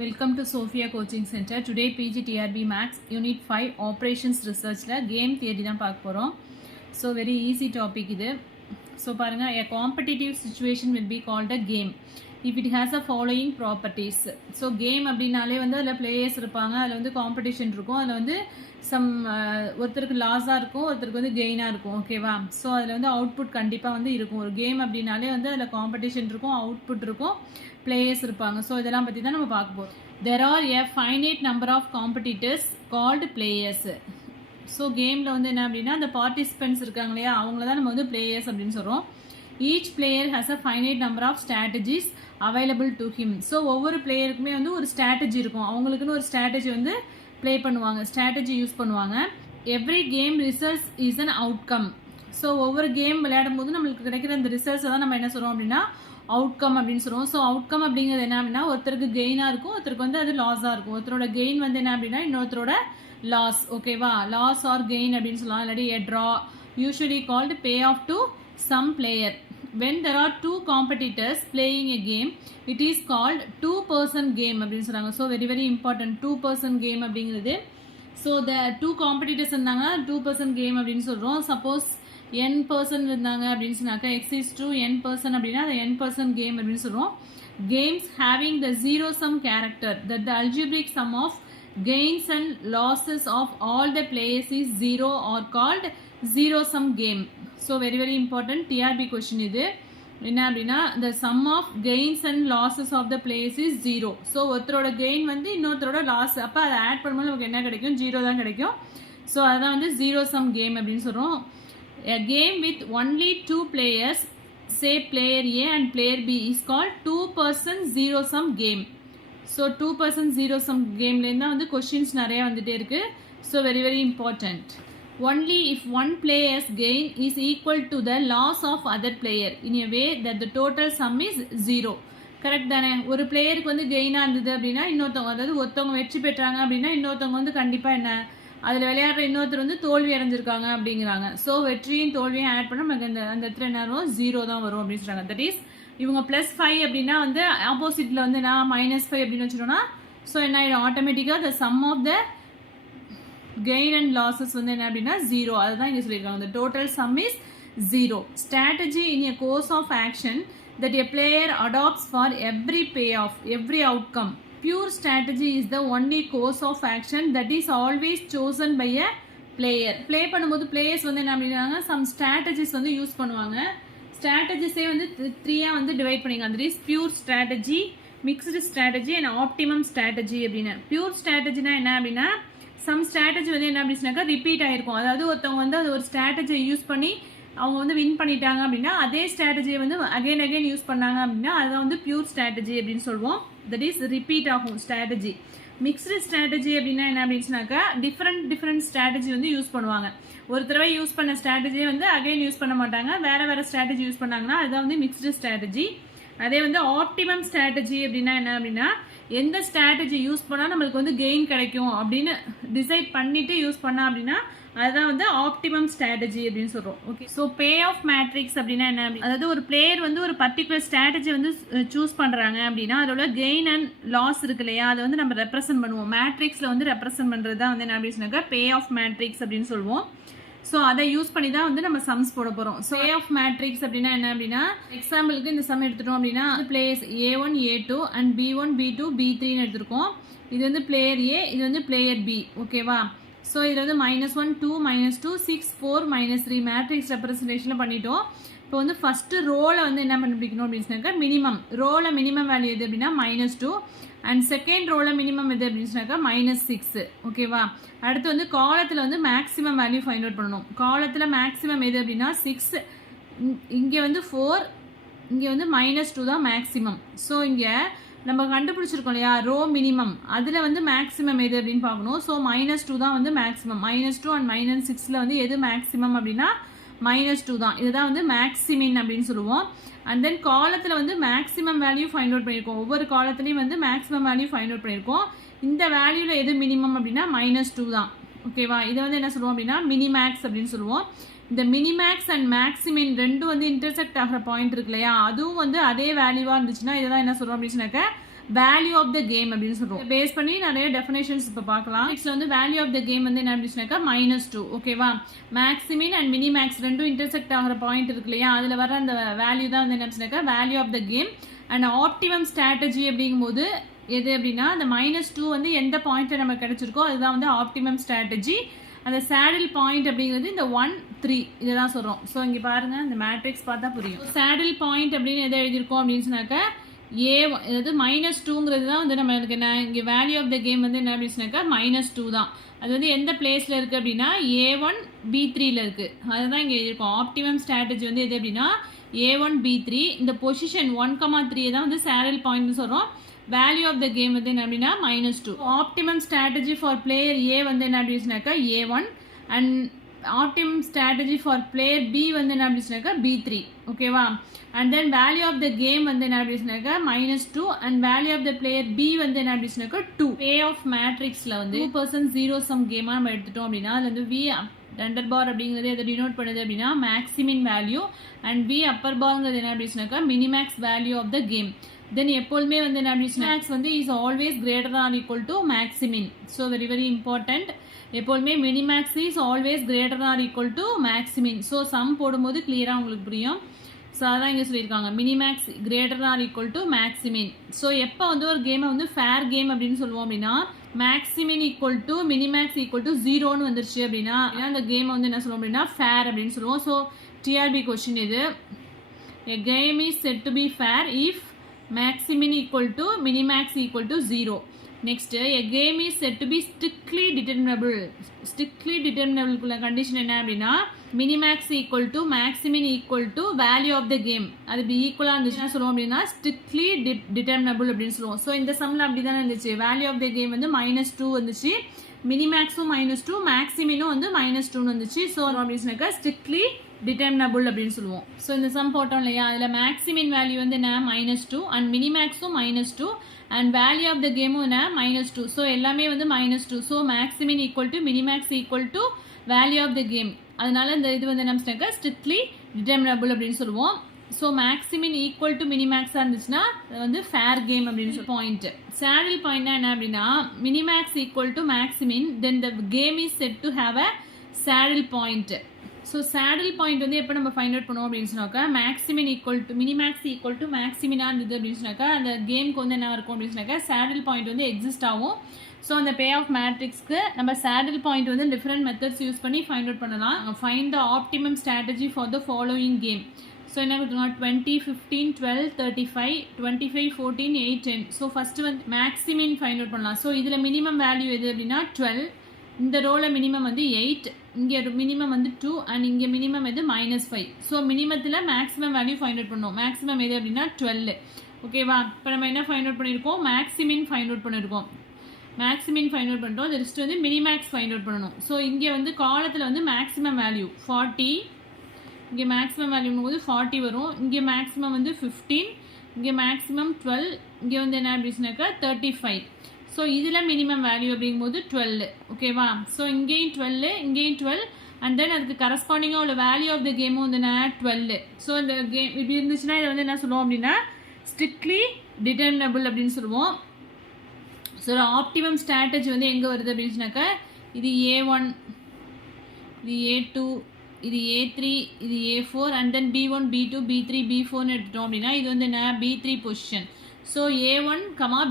Welcome to Sophia Coaching Center. Today PGTRB Max Unit 5 Operations Research la game theory தான் பார்க்க போறோம். So very easy topic இது. So பாருங்க, a competitive situation will be called a game if it has the following properties. So game அப்படினாலே வந்து அதுல players இருப்பாங்க, அதுல வந்து competition இருக்கும், அதுல வந்து some ஒருத்தருக்கு லாஸா இருக்கும், ஒருத்தருக்கு வந்து கெயினா இருக்கும். ஓகேவா? ஸோ அதில் வந்து அவுட்புட் கண்டிப்பாக வந்து இருக்கும். ஒரு கேம் அப்படின்னாலே வந்து அதில் காம்படிஷன் இருக்கும், அவுட்புட் இருக்கும், பிளேயர்ஸ் இருப்பாங்க. ஸோ இதெல்லாம் பற்றி தான் நம்ம பார்க்க போகிறோம். There are a finite number of competitors called players. So கேமில் வந்து என்ன அப்படின்னா அந்த பார்ட்டிசிபென்ட்ஸ் இருக்காங்க இல்லையா, அவங்கள தான் நம்ம வந்து பிளேயர்ஸ் அப்படின்னு சொல்கிறோம். Each player has a finite number of strategies available to him. So ஒவ்வொரு பிளேயருக்குமே வந்து ஒரு ஸ்ட்ராட்டஜி இருக்கும், அவங்களுக்குன்னு ஒரு ஸ்ட்ராட்டஜி வந்து ப்ளே பண்ணுவாங்க, ஸ்ட்ராட்டஜி யூஸ் பண்ணுவாங்க. Every game results is an outcome. So ஒவ்வொரு கேம் விளையாடும் போது நம்மளுக்கு கிடைக்கிற அந்த ரிசல்ட்ஸை தான் நம்ம என்ன சொல்கிறோம் அப்படின்னா அவுட்கம் அப்படின்னு சொல்லுவோம். ஸோ அவுட்கம் அப்படிங்கிறது என்ன அப்படின்னா ஒருத்தருக்கு கெயினாக இருக்கும், ஒருத்தருக்கு வந்து அது லாஸாக இருக்கும். ஒருத்தரோட கெயின் வந்து என்ன அப்படின்னா இன்னொருத்தரோட லாஸ். ஓகேவா? லாஸ் ஆர் கெயின் அப்படின்னு சொல்லலாம். இல்லாட்டி a draw usually called payoff to some player. when there are two competitors playing a game it is called two-person game அப்படின்னு சொல்றாங்க. so very very important, two-person game அப்படிங்கிறது. so the two competitors இருந்தாங்க, two-person game அப்படின்னு சொல்றோம். suppose n person இருந்தாங்க அப்படின்னு சொன்னாக்க x is to n person அப்படின்னா அது n person game அப்படின்னு சொல்றோம். games having the zero sum character that the algebraic sum of gains and losses of all the players is zero are called zero sum game. So very very important TRP question இது. என்ன அப்படின்னா the sum of gains and losses of the players is zero. So ஒருத்தரோட gain வந்து இன்னொருத்தரோட loss, அப்போ அதை add பண்ணும்போது நமக்கு என்ன கிடைக்கும்? ஜீரோ தான் கிடைக்கும். ஸோ அதுதான் வந்து ஜீரோ சம் கேம் அப்படின்னு சொல்கிறோம். a game with only two players, say player A and player B is called two-person zero sum game. So two-person zero sum கேம்லேருந்து தான் வந்து கொஸ்டின்ஸ் நிறையா வந்துகிட்டே இருக்குது. So very very important. Only if one player's gain is equal to the loss of other player in a way that the total sum is zero. Correct தானே? ஒரு பிளேயருக்கு வந்து கெயினாக இருந்தது அப்படின்னா இன்னொருத்தவங்க, அதாவது ஒருத்தவங்க வெற்றி பெற்றாங்க அப்படின்னா இன்னொருத்தவங்க வந்து கண்டிப்பாக என்ன அதில் விளையாடுற இன்னொருத்தர் வந்து தோல்வி அடைஞ்சிருக்காங்க அப்படிங்கிறாங்க. ஸோ வெற்றியும் தோல்வியும் ஆட் பண்ண நமக்கு அந்த இடத்துல என்ன வரும்? ஜீரோ தான் வரும் அப்படின்னு சொல்கிறாங்க. தட் இஸ் இவங்க +5 அப்படின்னா வந்து ஆப்போசிட்டில் வந்து நான் -5 அப்படின்னு வச்சுட்டோன்னா ஸோ என்ன ஆகிடும்? ஆட்டோமேட்டிக்காக the sum of the gain and losses வந்து என்ன அப்படின்னா ஜீரோ. அதுதான் இங்கே சொல்லியிருக்காங்க. the total sum is zero. strategy in a course of action that a player adopts for every payoff, every outcome. pure strategy is the only course of action that is always chosen by a player. Play பண்ணும்போது players வந்து என்ன அப்படின்னாங்க some strategies வந்து use பண்ணுவாங்க. ஸ்ட்ராட்டஜிஸே வந்து 3 வந்து divide பண்ணிங்க. that is pure strategy, mixed strategy and optimum strategy அப்படின்னு. pure strategy என்ன அப்படின்னா சம் ஸ்ட்ராட்டஜி வந்து என்ன அப்படின்னாக்கா ரிப்பீட் ஆகிருக்கும். அதாவது ஒருத்தவங்க வந்து அது ஒரு ஸ்ட்ராட்டஜியை யூஸ் பண்ணி அவங்க வந்து வின் பண்ணிட்டாங்க அப்படின்னா அதே ஸ்ட்ராட்டஜியை வந்து அகைன் யூஸ் பண்ணாங்க அப்படின்னா அதுதான் வந்து பியூர் ஸ்ட்ராட்டஜி அப்படின்னு சொல்லுவோம். தட் இஸ் ரிப்பீட் ஆகும் ஸ்ட்ராட்டஜி. மிக்ஸ்டு ஸ்ட்ராட்டஜி அப்படின்னா என்ன அப்படின்னாக்கா டிஃப்ரெண்ட் ஸ்ட்ராட்டஜி வந்து யூஸ் பண்ணுவாங்க. ஒரு தடவை யூஸ் பண்ண ஸ்ட்ராட்டஜியை வந்து அகைன் யூஸ் பண்ண மாட்டாங்க, வேறு ஸ்ட்ராட்டஜி யூஸ் பண்ணாங்கன்னா அதுதான் வந்து மிக்ஸ்டு ஸ்ட்ராட்டஜி. அதே வந்து ஆப்டிமம் ஸ்ட்ராட்டஜி அப்படின்னா என்ன அப்படின்னா எந்த ஸ்ட்ராட்டஜி யூஸ் பண்ணால் நம்மளுக்கு வந்து கெயின் கிடைக்கும் அப்படின்னு டிசைட் பண்ணிவிட்டு யூஸ் பண்ணா அப்படின்னா அதுதான் வந்து ஆப்டிமம் ஸ்ட்ராட்டஜி அப்படின்னு சொல்கிறோம். Okay, so payoff matrix அப்படின்னா என்ன? அதாவது ஒரு பிளேயர் வந்து ஒரு பர்டிகுலர் ஸ்ட்ராட்டஜி வந்து சூஸ் பண்ணுறாங்க அப்படின்னா அதோட கெயின் அண்ட் லாஸ் இருக்கு இல்லையா, அதை வந்து நம்ம ரெப்ரசென்ட் பண்ணுவோம். மேட்ரிக்ஸில் வந்து ரெப்ரசென்ட் பண்ணுறது தான் வந்து என்ன அப்படின்னாக்கா பே ஆஃப் மேட்ரிக்ஸ் அப்படின்னு சொல்லுவோம். ஸோ அதை யூஸ் பண்ணி தான் வந்து நம்ம சம்ஸ் போட போகிறோம். ஸோ பே ஆஃப் மேட்ரிக்ஸ் அப்படின்னா என்ன அப்படின்னா எக்ஸாம்பிளுக்கு இந்த சம் எடுத்துட்டோம் அப்படின்னா players A1 A2 and B1 B2 B3ன்னு எடுத்திருக்கோம். இது வந்து பிளேயர் A, இது வந்து பிளேயர் B. ஓகேவா? ஸோ இதில் வந்து -1 2 -2 6 4 -3 மேட்ரிக்ஸ் ரெப்ரசன்டேஷனில் பண்ணிட்டோம். இப்போ வந்து ஃபஸ்ட்டு ரோவில் வந்து என்ன கண்டுபிடிக்கணும் அப்படின்னாக்கா மினிமம் ரோவில் மினிமம் வேல்யூ எது அப்படின்னா -2 அண்ட் செகண்ட் ரோவில் மினிமம் எது அப்படின்னாக்கா -6. ஓகேவா? அடுத்து வந்து காலத்தில் வந்து மேக்ஸிமம் வேல்யூ ஃபைண்ட் அவுட் பண்ணணும். காலத்தில் மேக்ஸிமம் எது அப்படின்னா 6, இங்கே வந்து 4, இங்கே வந்து -2 தான் மேக்ஸிமம். ஸோ இங்கே நம்ம கண்டுபிடிச்சிருக்கோம் இல்லையா ரோ மினிமம், அதில் வந்து மேக்ஸிமம் எது அப்படின்னு பார்க்கணும். ஸோ -2 தான் வந்து மேக்ஸிமம். -2 அண்ட் -6ல் வந்து எது மேக்ஸிமம் அப்படின்னா -2 தான். இதுதான் வந்து மேக்ஸிமின் அப்படின்னு சொல்லுவோம். அண்ட் தென் காலத்தில் வந்து மேக்ஸிமம் வேல்யூ ஃபைண்ட் அவுட் பண்ணியிருக்கோம். ஒவ்வொரு காலத்துலேயும் வந்து மேக்ஸிமம் வேல்யூ ஃபைண்ட் அவுட் பண்ணியிருக்கோம். இந்த வேல்யூவில் எது மினிமம் அப்படின்னா -2 தான். ஓகேவா? இதை வந்து என்ன சொல்லுவோம் அப்படின்னா மினிமேக்ஸ் அப்படின்னு சொல்லுவோம். இந்த மினிமேக்ஸ் அண்ட் மேக்ஸிமின் ரெண்டும் வந்து இன்டர்செக்ட் ஆகிற பாயிண்ட் இருக்கு இல்லையா, அதுவும் வந்து அதே வேல்யூவாக இருந்துச்சுன்னா இதை தான் என்ன சொல்லுவோம் அப்படின்னாக்க வேல்யூ ஆஃப் த கேம் அப்படின்னு சொல்றோம். பேஸ் பண்ணி நிறைய டெஃபினேஷன்ஸ் இப்போ பார்க்கலாம். நெக்ஸ்ட் வந்து வேல்யூ ஆஃப் த கேம் வந்து என்ன அப்படின்னாக்கா -2. ஓகேவா, மேக்ஸிமின் அண்ட் மினிமேக்ஸ் ரெண்டும் இன்டர்செக்ட் ஆகிற பாயிண்ட் இருக்கு இல்லையா, அதில் வர அந்த வேல்யூ தான் வந்து என்ன அப்படின்னாக்கா value of the game. And optimum strategy அப்படிங்கும்போது எது அப்படின்னா அந்த -2 வந்து எந்த பாயிண்ட்டில் நமக்கு கிடைச்சிருக்கோ அதுதான் வந்து ஆப்டிமம் ஸ்ட்ராட்டஜி. அந்த சேடில் பாயிண்ட் அப்படிங்கிறது இந்த 1, 3 இதை தான் சொல்கிறோம். ஸோ இங்கே பாருங்கள், இந்த மேட்ரிக்ஸ் பார்த்தா புரியும். சேடில் பாயிண்ட் அப்படின்னு எதை எழுதியிருக்கோம் அப்படின்னு சொன்னாக்கா அதாவது -2ங்கிறது தான் வந்து நம்மளுக்கு என்ன இங்கே வேல்யூ ஆஃப் த கேம் வந்து என்ன அப்படின்னாக்கா -2 தான். அது வந்து எந்த பிளேஸில் இருக்குது அப்படின்னா A1 B3ல இருக்குது. அதுதான் இங்கே எழுதியிருக்கோம். ஆப்டிமம் ஸ்ட்ராட்டஜி வந்து எது அப்படின்னா A1 B3. இந்த பொசிஷன் 1,3 தான் வந்து சேடில் பாயிண்ட்னு சொல்கிறோம். வேல்யூ ஆஃப் த கேம் வந்து என்ன அப்படின்னா -2. Optimum strategy for player A வந்து என்ன அப்படின்னாக்கா A1 and optimum strategy for player B வந்து என்ன அப்படின்னாக்கா B3. ஓகேவா, and then value of the game வந்து என்ன அப்படின்னாக்கா -2 and value of the player B வந்து என்ன அப்படின்னாக்கா 2. பே ஆஃப் மேட்ரிக்ஸில் வந்து 2% ஜீரோ சம் கேமாக நம்ம எடுத்துட்டோம் அப்படின்னா அதில் வந்து வி அண்டர் பார் அப்படிங்கிறது எதை டினோட் பண்ணுது அப்படின்னா maximin value and V upper பார்ங்கிறது என்ன அப்படின்னாக்கா minimax value of the game. Then எப்போதுமே வந்து என்ன மேக்ஸ் வந்து is always greater or equal to maximin. So very important. எப்போதுமே minimax is always greater or equal to maximin. So sum போடும்போது கிளியராக உங்களுக்கு புரியும். ஸோ அதான் இங்கே சொல்லியிருக்காங்க minimax greater or equal to maximin. So எப்போ வந்து ஒரு கேமை வந்து ஃபேர் கேம் அப்படின்னு சொல்லுவோம் அப்படின்னா maximin equal to minimax equal to 0ன்னு வந்துருச்சு அப்படின்னா அந்த கேமை வந்து என்ன சொல்லுவோம் அப்படின்னா ஃபேர் அப்படின்னு சொல்லுவோம். ஸோ டிஆர்பி கொஸ்டின் இது. A game is said to be fair if maximin equal to minimax equal to 0. Next, a game is said to be strictly determinable. Strictly determinable குள்ள கண்டிஷன் என்ன அப்படின்னா minimax equal to maximin equal to value of the game. அது இப்படி ஈக்குவலாக இருந்துச்சுன்னா சொல்லுவோம் அப்படின்னா strictly determinable அப்படின்னு சொல்லுவோம். ஸோ இந்த சம்மில் அப்படி தானே இருந்துச்சு. வேல்யூ ஆஃப் த கேம் வந்து -2 வந்துச்சு, மினிமேக்ஸும் -2, மேக்ஸிமினும் வந்து -2 வந்துச்சு. ஸோ அப்படின்னாக்கா ஸ்ட்ரிக்ட்லி டிட்டர்மினபிள் அப்படின்னு சொல்லுவோம். ஸோ இந்த சம் போட்டோம் இல்லையா, அதில் மேக்ஸிமின் வேல்யூ வந்து என்ன -2 அண்ட் மினிமேக்ஸும் -2 அண்ட் வேல்யூ ஆஃப் த கேமும் என்ன -2. ஸோ எல்லாமே வந்து -2. So maximin equal to minimax equal to value of the game. அதனால இந்த இது வந்து என்ன ஸ்ட்ரிக்ட்லி டிட்டர்மினபிள் அப்படின்னு சொல்லுவோம். ஸோ மேக்ஸிமின் ஈக்குவல் டு மினிமேக்ஸாக இருந்துச்சுன்னா அது வந்து ஃபேர் கேம் அப்படின்னு சொல்லி பாயிண்ட். சேடில் பாயிண்ட்னா என்ன அப்படின்னா minimax equal to maximin, then the game is set to have a saddle point. So saddle point வந்து எப்போ நம்ம ஃபைண்ட் அவுட் பண்ணுவோம் அப்படின்னு சொன்னாக்கா maximin equal to minimax equal to மேக்ஸிமினாக இருந்தது அப்படின்னு சொன்னாக்கா அந்த கேமுக்கு வந்து என்ன இருக்கும் அப்படின்னு சொன்னாக்கா சேடில் பாயிண்ட் வந்து எக்ஸிஸ்ட் ஆகும். ஸோ அந்த பே ஆஃப் மேட்ரிக்ஸ்க்கு நம்ம சேடில் பாயிண்ட் வந்து டிஃப்ரெண்ட் மெத்தட்ஸ் யூஸ் பண்ணி ஃபைண்ட் அவுட் பண்ணலாம். Find the optimum strategy for the following game. So என்ன கொடுத்துருங்க 20, 15, 12, 35, 25, 14, 8, 10. ஸோ ஃபஸ்ட்டு வந்து மேக்ஸிமின் ஃபைண்ட் அவுட் பண்ணலாம். ஸோ இதில் மினிமம் வேல்யூ எது அப்படின்னா 12, இந்த ரோவில் மினிமம் வந்து 8, இங்கே மினிமம் வந்து 2 அண்ட் இங்கே மினிமம் எது -5. ஸோ மினிமத்தில் மேக்ஸிமம் வேல்யூ ஃபைண்ட் அவுட் பண்ணோம். மேக்ஸிமம் எது அப்படின்னா 12. ஓகேவா, இப்போ நம்ம என்ன ஃபைண்ட் அவுட் பண்ணியிருக்கோம், மேக்ஸிமின் ஃபைண்ட் அவுட் பண்ணியிருக்கோம். மேக்ஸிமின் ஃபைண்ட் அவுட் பண்ணிட்டோம். ஜஸ்ட் வந்து மினிமேக்ஸ் ஃபைண்ட் அவுட் பண்ணணும். ஸோ இங்கே வந்து காலத்தில் வந்து மேக்ஸிமம் வேல்யூ 40, இங்கே மேக்ஸிமம் வேல்யூ போது 40 வரும். இங்கே மேக்ஸிமம் வந்து 15, இங்கே மேக்ஸிமம் 12, இங்கே வந்து என்ன அப்படின்னாக்கா 35. ஸோ இதில் மினிமம் வேல்யூ அப்படிங்கும்போது 12. ஓகேவா, ஸோ இங்கேயும் 12, இங்கேயும் 12 அண்ட் தென் அதுக்கு கரஸ்பாண்டிங்காக உள்ள வேல்யூ ஆஃப் த கேமும் வந்து என்ன 12. ஸோ இந்த கேம் இப்படி இருந்துச்சுன்னா இதை வந்து என்ன சொல்லுவோம் அப்படின்னா ஸ்ட்ரிக்ட்லி டிட்டர்மினபிள் அப்படின்னு சொல்லுவோம். ஸோ ஆப்டிமம் ஸ்ட்ராட்டஜி வந்து எங்கே வருது அப்படின்னாக்கா இது A1, இது A2, இது A3, இது A4 and then B1, B2, B3, B4ன்னு எடுத்துட்டோம் அப்படின்னா இது வந்து என்ன B3 பொசிஷன். ஸோ A1,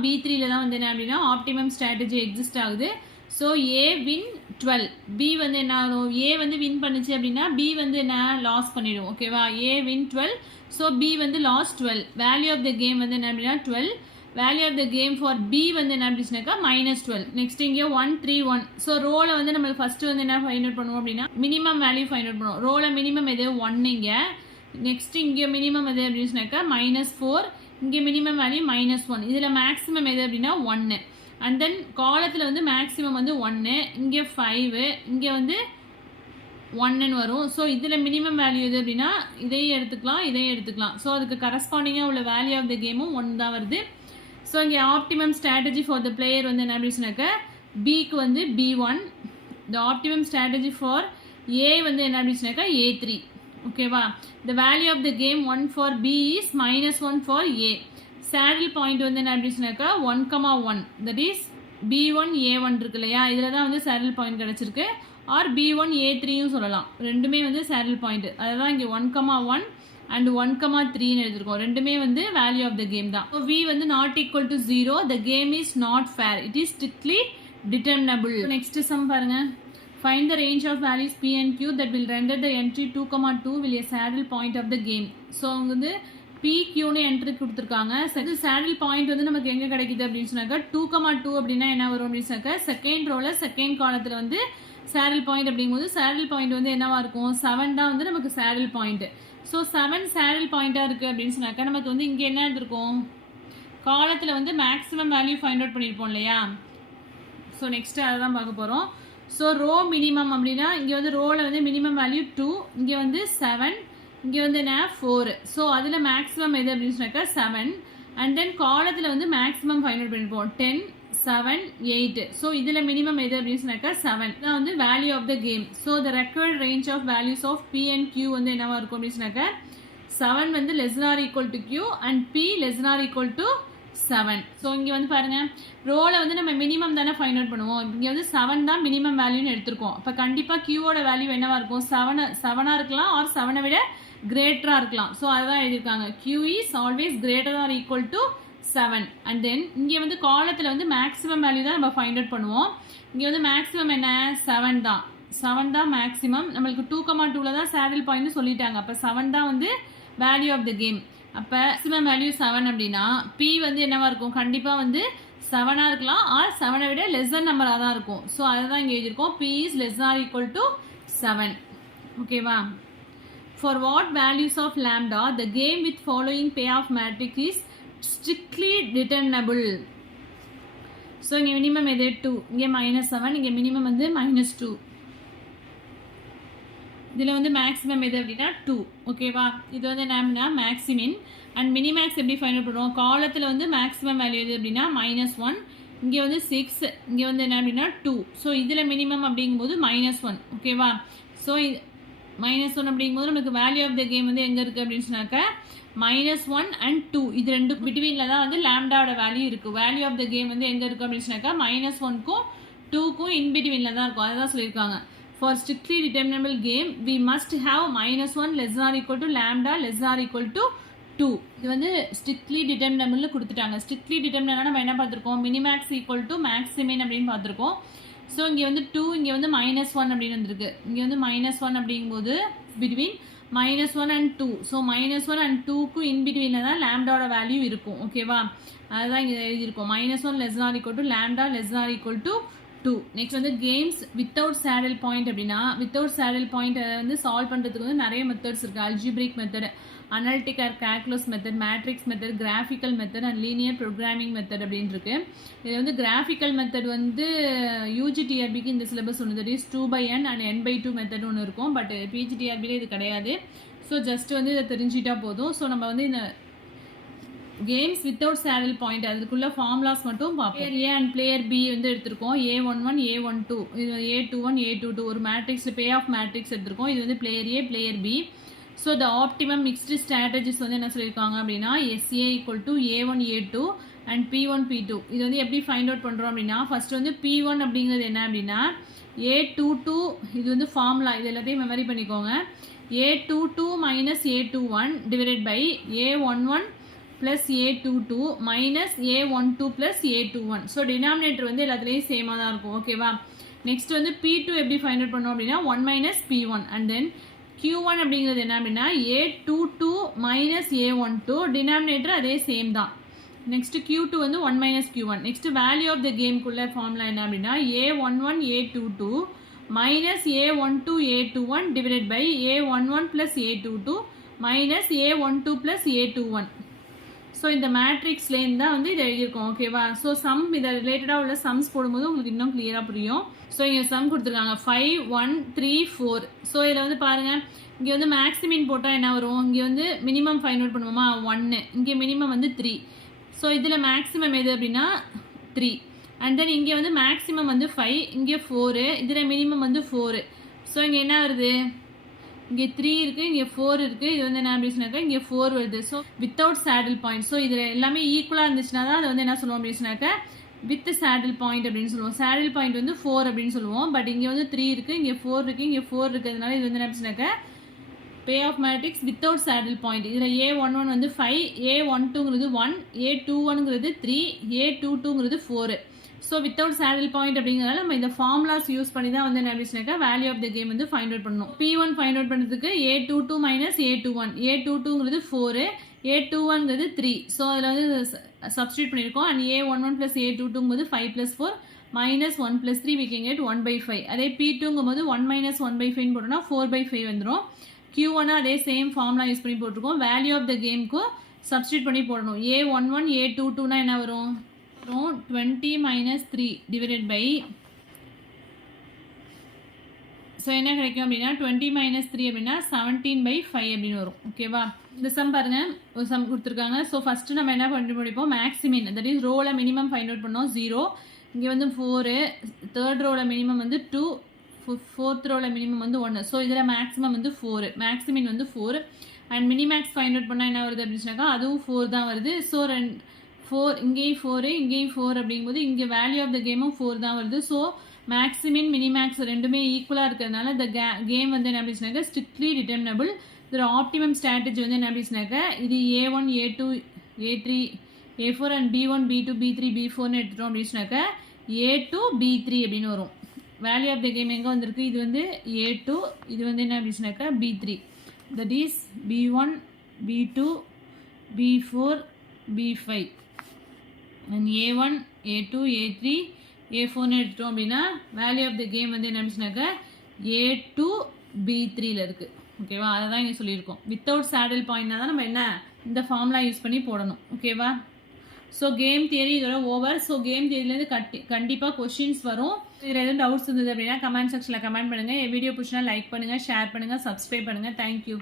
B3ல தான் வந்து என்ன அப்படின்னா ஆப்டிமம் ஸ்ட்ராட்டஜி எக்ஸிஸ்ட் ஆகுது. ஸோ A வின் 12, B வந்து என்ன ஆகும், A வந்து வின் பண்ணுச்சு அப்படின்னா B வந்து என்ன லாஸ் பண்ணிடும். ஓகேவா, A வின் 12, ஸோ B வந்து loss 12. Value of the game வந்து என்ன அப்படின்னா 12. Value of the game for B வந்து என்ன அப்படின்னாக்கா -12. நெக்ஸ்ட் இங்கே 1, 3, 1. ஸோ ரோலை வந்து நம்ம ஃபஸ்ட்டு வந்து என்ன ஃபைண்ட் அவுட் பண்ணுவோம் அப்படின்னா மினிமம் வேல்யூ ஃபைண்ட் அவுட் பண்ணுவோம். ரோலை மினிமம் எது 1 இங்கே, நெக்ஸ்ட் இங்கே மினிமம் எது அப்படின்னாக்கா -4, இங்கே மினிமம் வேல்யூ -1. இதில் மேக்ஸிமம் எது அப்படின்னா 1 அண்ட் தென் காலத்தில் வந்து மேக்ஸிமம் வந்து 1, இங்கே 5, இங்கே வந்து 1ன்னு வரும். ஸோ இதில் மினிமம் வேல்யூ எது அப்படின்னா இதையும் எடுத்துக்கலாம், இதையும் எடுத்துக்கலாம். ஸோ அதுக்கு கரஸ்பாண்டிங்காக உள்ள வேல்யூ ஆஃப் த கேமும் 1 தான் வருது. ஸோ இங்கே optimum strategy for the player வந்து என்ன அப்படின்னாக்கா பிக்கு வந்து B1, the optimum strategy for A வந்து என்ன அப்படின்னாக்கா A3. ஓகேவா, the value of the game 1 for B is -1 for A. Saddle point வந்து என்ன அப்படின்னு சொன்னாக்கா 1,1 தட் இஸ் B1 A1 இருக்கு இல்லையா, இதில் தான் வந்து சேடில் பாயிண்ட் கிடச்சிருக்கு. ஆர் B1 A3யும் சொல்லலாம். ரெண்டுமே வந்து சேடில் பாயிண்ட். அதுதான் இங்கே 1,1 அண்ட் 1,3ன்னு எழுதிருக்கோம். ரெண்டுமே வந்து வேல்யூ ஆஃப் த கேம் தான். ஸோ V வந்து not equal to 0. The game is not fair. It is strictly determinable. Next sum பாருங்க. Find the range of values P and Q that will render the entry 2,2 will a saddle point of the game. So அவங்க வந்து PQன்னு entry கொடுத்துருக்காங்க. Saddle point வந்து நமக்கு எங்கே கிடைக்குது அப்படின்னு சொன்னாக்கா 2,2 அப்படின்னா என்ன வரும் அப்படின்னு சொன்னாக்கா செகண்ட் ரோல செகண்ட் காலத்தில் வந்து சேடில் பாயிண்ட் அப்படிங்கும்போது சேடில் பாயிண்ட் வந்து என்னவா இருக்கும் 7 தான் வந்து நமக்கு சேடில் பாயிண்ட். ஸோ 7 சேடில் பாயிண்டாக இருக்குது அப்படின்னு சொன்னாக்கா நமக்கு வந்து இங்கே என்ன எடுத்திருக்கோம் காலத்தில் வந்து மேக்ஸிமம் வேல்யூ ஃபைண்ட் அவுட் பண்ணியிருப்போம் இல்லையா. ஸோ நெக்ஸ்ட்டு அதை தான் பார்க்க போகிறோம். ஸோ ரோ மினிமம் அப்படின்னா இங்கே வந்து ரோவில் வந்து மினிமம் வேல்யூ 2, இங்கே வந்து 7, இங்கே வந்து என்ன 4. ஸோ அதில் மேக்ஸிமம் எது அப்படின்னு சொன்னாக்கா 7. அண்ட் தென் காலத்தில் வந்து மேக்ஸிமம் ஃபைண்ட் அவுட் பண்ணியிருப்போம் 10, 7, 8. ஸோ இதில் மினிமம் எது அப்படின்னு சொன்னாக்கா 7 தான் வந்து value of the game. So the required range of values of P and Q வந்து என்னவா இருக்கும் அப்படின்னு சொன்னாக்கா 7 வந்து less or equal to Q and P less or equal to 7. So இங்கே வந்து பாருங்க ரோவில் வந்து நம்ம மினிமம் தானே ஃபைண்ட் அவுட் பண்ணுவோம். இங்கே வந்து 7 தான் மினிமம் வேல்யூன்னு எடுத்திருக்கோம். அப்போ கண்டிப்பாக Qவோட வேல்யூ என்னவா இருக்கும் 7 இருக்கலாம் ஆர் 7 விட கிரேட்டராக இருக்கலாம். ஸோ அதுதான் எழுதியிருக்காங்க. Q is always greater or equal to 7. And then இங்கே வந்து காலத்தில் வந்து மேக்ஸிமம் வேல்யூ தான் நம்ம ஃபைண்ட் அவுட் பண்ணுவோம். இங்கே வந்து மேக்ஸிமம் என்ன 7 தான். 7 தான் மேக்ஸிமம். நம்மளுக்கு 2,2ல தான் சேடில் பாயிண்ட்னு சொல்லிட்டாங்க. அப்போ 7 தான் வந்து வேல்யூ ஆஃப் த கேம். அப்போ மேக்ஸிமம் வேல்யூ 7 அப்படின்னா P வந்து என்னவா இருக்கும் கண்டிப்பாக வந்து 7ஆக இருக்கலாம் ஆர் 7 விட லெஸ்ஸர் நம்பராக தான் இருக்கும். ஸோ அதை தான் இங்கே எழுதியிருக்கோம். P is less or equal to 7. ஓகேவா. For what values of lambda the game with following payoff matrix is strictly determinable. So இங்கே மினிமம் எது 2, இங்கே -7, இங்கே மினிமம் வந்து -2. இதில் வந்து மேக்ஸிமம் எது அப்படின்னா 2. ஓகேவா. இது வந்து என்னன்னா மேக்ஸிமின் அண்ட் மினிமேக்ஸ் எப்படி ஃபைண்ட் அவுட் பண்ணுவோம் காலத்தில் வந்து மேக்ஸிமம் வேல்யூ எது அப்படின்னா -1, இங்கே வந்து 6, இங்கே வந்து என்ன அப்படின்னா 2. ஸோ இதில் மினிமம் அப்படிங்கும்போது -1. ஓகேவா. ஸோ -1 அப்படிங்கும்போது நமக்கு வேல்யூ ஆஃப் த கேம் வந்து எங்கே இருக்குது அப்படின்னு சொன்னாக்கா -1 அண்ட் 2 இது ரெண்டு பிட்வீனில் தான் வந்து லேம்டாவோட வேல்யூ இருக்குது. வேல்யூ ஆஃப் த கேம் வந்து எங்கே இருக்குது அப்படின்னு சொன்னாக்கா -1க்கும் 2க்கும் இன்பிட்வீனில் தான் இருக்கும். அதுதான் சொல்லியிருக்காங்க. For strictly determinable game, we must have -1 less than or equal to lambda less than or equal to 2. இது வந்து strictly determinable கொடுத்துட்டாங்க. strictly determinable நம்ம என்ன பார்த்துருக்கோம் மினிமேக்ஸ் ஈக்குவல் டு மேக்ஸிமின் அப்படின்னு பார்த்துருக்கோம். ஸோ இங்கே வந்து 2, இங்கே வந்து -1 அப்படின்னு வந்திருக்கு. இங்கே வந்து -1 அப்படிங்கும்போது பிட்வீன் -1 அண்ட் 2. ஸோ -1 அண்ட் 2க்கும் இன்பிட்வீனில் தான் லேம்டாவோட வேல்யூ இருக்கும். ஓகேவா. அதுதான் இங்கே எழுதியிருக்கோம். -1 less than or equal to lambda less than or equal to 2. Next வந்து கேம்ஸ் வித்தவுட் சேடில் பாயிண்ட் அப்படின்னா வித்தவுட் சேடில் பாயிண்ட் வந்து சால்வ் பண்ணுறதுக்கு வந்து நிறைய மெத்தட்ஸ் இருக்குது. Algebraic method, analytic or calculus method, matrix method, graphical method and linear programming method அப்படின்னு இருக்கு. இதில் வந்து கிராஃபிக்கல் மெத்தட் வந்து UGTRBக்கு இந்த சிலபஸ் ஒன்று that is 2/n and n/2 method ஒன்று இருக்கும். பட் PGTRBயில் இது கிடையாது. ஸோ ஜஸ்ட் வந்து இதை தெரிஞ்சிட்டா போதும். ஸோ நம்ம வந்து இந்த கேம்ஸ் வித்தவுட் சேடில் பாயிண்ட் அதுக்குள்ள ஃபார்முலாஸ் மட்டும் பார்ப்போம். Player A and player B வந்து எடுத்திருக்கோம். A11 A12 இது A21 A22 ஒரு மேட்ரிக்ஸ் பே ஆஃப் மேட்ரிக்ஸ் எடுத்திருக்கோம். இது வந்து player A player B. So the optimum mixed strategies வந்து என்ன சொல்லியிருக்காங்க அப்படின்னா SA equal to A1 A2 and P1 P2. இது வந்து எப்படி ஃபைண்ட் அவுட் பண்ணுறோம் அப்படின்னா ஃபர்ஸ்ட் வந்து P1 அப்படிங்கிறது என்ன அப்படின்னா A22 இது வந்து ஃபார்முலா இது எல்லாத்தையும் மெமரி பண்ணிக்கோங்க. A22 minus A21 divided by A11 plus A22 minus A12 plus A21. So denominator வந்து எல்லாத்துலேயும் சேமாக தான் இருக்கும். ஓகேவா. நெக்ஸ்ட் வந்து P2 எப்படி ஃபைண்ட் அவுட் பண்ணோம் அப்படின்னா 1 minus P1 and then Q1 அப்படிங்கிறது என்ன அப்படின்னா A22 minus A12 டினாமினேட்டர் அதே சேம் தான். நெக்ஸ்ட் Q2 வந்து 1 minus Q1. Next value of the கேம்குள்ள ஃபார்முலா என்ன அப்படின்னா A11 A22 minus A12 A21 divided by A11 plus A22 minus A12 plus A21. So இந்த மேட்ரிக்ஸ்லேருந்து தான் வந்து இதை எழுதியிருக்கோம். ஓகேவா. ஸோ சம் இதை ரிலேட்டடாக உள்ள சம்ஸ் போடும்போது உங்களுக்கு இன்னும் கிளியராக புரியும். ஸோ இங்கே சம் கொடுத்துருக்காங்க 5 1 3 4. ஸோ இதில் வந்து பாருங்கள் இங்கே வந்து மேக்ஸிமின் போட்டால் என்ன வரும் இங்கே வந்து மினிமம் ஃபைண்ட் அவுட் பண்ணுவோமா 1 இங்கே மினிமம் வந்து 3. ஸோ இதில் மேக்ஸிமம் எது அப்படின்னா 3 அண்ட் தென் இங்கே வந்து மேக்ஸிமம் வந்து 5 இங்கே 4 இதில் மினிமம் வந்து 4. ஸோ இங்கே என்ன வருது இங்கே 3 இருக்குது, இங்கே 4 இருக்குது. இது வந்து என்ன அப்படின்னாக்கா இங்கே 4 வருது. So without saddle point. So இதில் எல்லாமே ஈக்குவலாக இருந்துச்சுன்னா தான் அதை வந்து என்ன சொல்லுவோம் அப்படின்னாக்கா வித் சேடில் பாயிண்ட் அப்படின்னு சொல்லுவோம். சேடில் பாயிண்ட் வந்து 4 அப்படின்னு சொல்லுவோம். பட் இங்கே வந்து 3 இருக்குது, இங்கே 4 இருக்குது, இங்கே 4 இருக்கிறதுனால இது வந்து என்ன அப்படின்னாக்கா payoff matrix without saddle point. இதில் A11 வந்து 5, A12ங்கிறது 1, A21ங்கிறது 3, A22ங்கிறது 4. ஸோ வித்தவுட் சேடில் பாயிண்ட் அப்படிங்கிறதால நம்ம இந்த ஃபார்முலாஸ் யூஸ் பண்ணி தான் வந்து என்ன அப்படின்னாக்கா வேல்யூ ஆஃப் த கேம் வந்து ஃபைண்ட் அவுட் பண்ணணும். P1 ஃபைண்ட் அவுட் பண்ணுறதுக்கு A22 மைனஸ் A21. A22ங்கிறது 4, A21ங்கிறது 3. ஸோ அதில் வந்து சப்ஸ்டியூட் பண்ணியிருக்கோம். அண்ட் A11 ப்ளஸ் A22ங்கிறது 5 plus 4 minus 1 plus 3 we can get 1/5. அதே P2ங்கும் போது 1 மைனஸ் 1/5 போட்டோம்னா 4/5 வந்துடும். Q1 அதே சேம் ஃபார்முலா யூஸ் பண்ணி போட்டிருக்கோம். வேல்யூ ஆஃப் த கேமுக்கு சப்ஸ்டியூட் பண்ணி போடணும். A11 A22னா என்ன வரும்? 20 minus 3 divided by, ஸோ என்ன கிடைக்கும் அப்படின்னா 20 minus 3 அப்படின்னா 17/5 அப்படின்னு வரும். ஓகேவா? இந்த சம் பாருங்க, ஒரு சம் கொடுத்துருக்காங்க. ஸோ ஃபஸ்ட்டு நம்ம என்ன கண்டுபிடிப்போம்? மேக்ஸிமின், தட் இஸ் ரோவில் மினிமம் ஃபைண்ட் அவுட் பண்ணோம் 0. இங்கே வந்து 4, தேர்ட் ரோவில் மினிமம் வந்து 2, ஃபோர்த் ரோவில் மினிமம் வந்து 1. ஸோ இதில் மேக்ஸிமம் வந்து 4, மேக்ஸிமின் வந்து 4. அண்ட் மினிமேக்ஸ் ஃபைண்ட் அவுட் பண்ணால் என்ன வருது அப்படின்னாக்கா அதுவும் 4 தான் வருது. ஸோ 4, இங்கேயும் 4, இங்கேயும் 4 அப்படிங்கும்போது இங்கே வேல்யூ ஆஃப் த கேமும் 4 தான் வருது. ஸோ மேக்ஸிமின் மினிமேக்ஸ் ரெண்டுமே ஈக்குவலாக இருக்கிறதுனால இந்த கேம் வந்து என்ன அப்படின்னாக்கா ஸ்ட்ரிக்ட்லி டிட்டர்மினபிள். இதோட ஆப்டிமம் ஸ்ட்ராட்டஜி வந்து என்ன அப்படின்னாக்கா இது A1, A2, A3, A4 and B1, B2, B3, B4ன்னு எடுத்துட்டோம் அப்படின்னாக்கா A2, B3 அப்படின்னு வரும். வேல்யூ ஆஃப் த கேம் எங்கே வந்திருக்கு? இது வந்து A2, இது வந்து என்ன அப்படின்னாக்கா B3. That is B1, B2, B4, B5 and A1, A2, A3, A4ன்னு எடுத்துட்டோம் அப்படின்னா வேல்யூ ஆஃப் த கேம் வந்து என்ன அப்படின்னாக்கா A2, B3ல இருக்குது. ஓகேவா? அதை தான் இங்கே சொல்லியிருக்கோம். வித்தவுட் சேடில் பாயிண்ட்னா தான் நம்ம என்ன இந்த ஃபார்முலா யூஸ் பண்ணி போடணும். ஓகேவா? ஸோ கேம் தியரி இதோட ஓவர். ஸோ கேம் தியரிலேருந்து கண்டிப்பாக கொஷின்ஸ் வரும். இதில் எதுவும் டவுட்ஸ் இருந்தது அப்படின்னா கமெண்ட் செக்ஷனில் கமெண்ட் பண்ணுங்கள். வீடியோ பிடிச்சினா லைக் பண்ணுங்கள், ஷேர் பண்ணுங்கள், சப்ஸ்கிரைப் பண்ணுங்கள். தேங்க்யூ.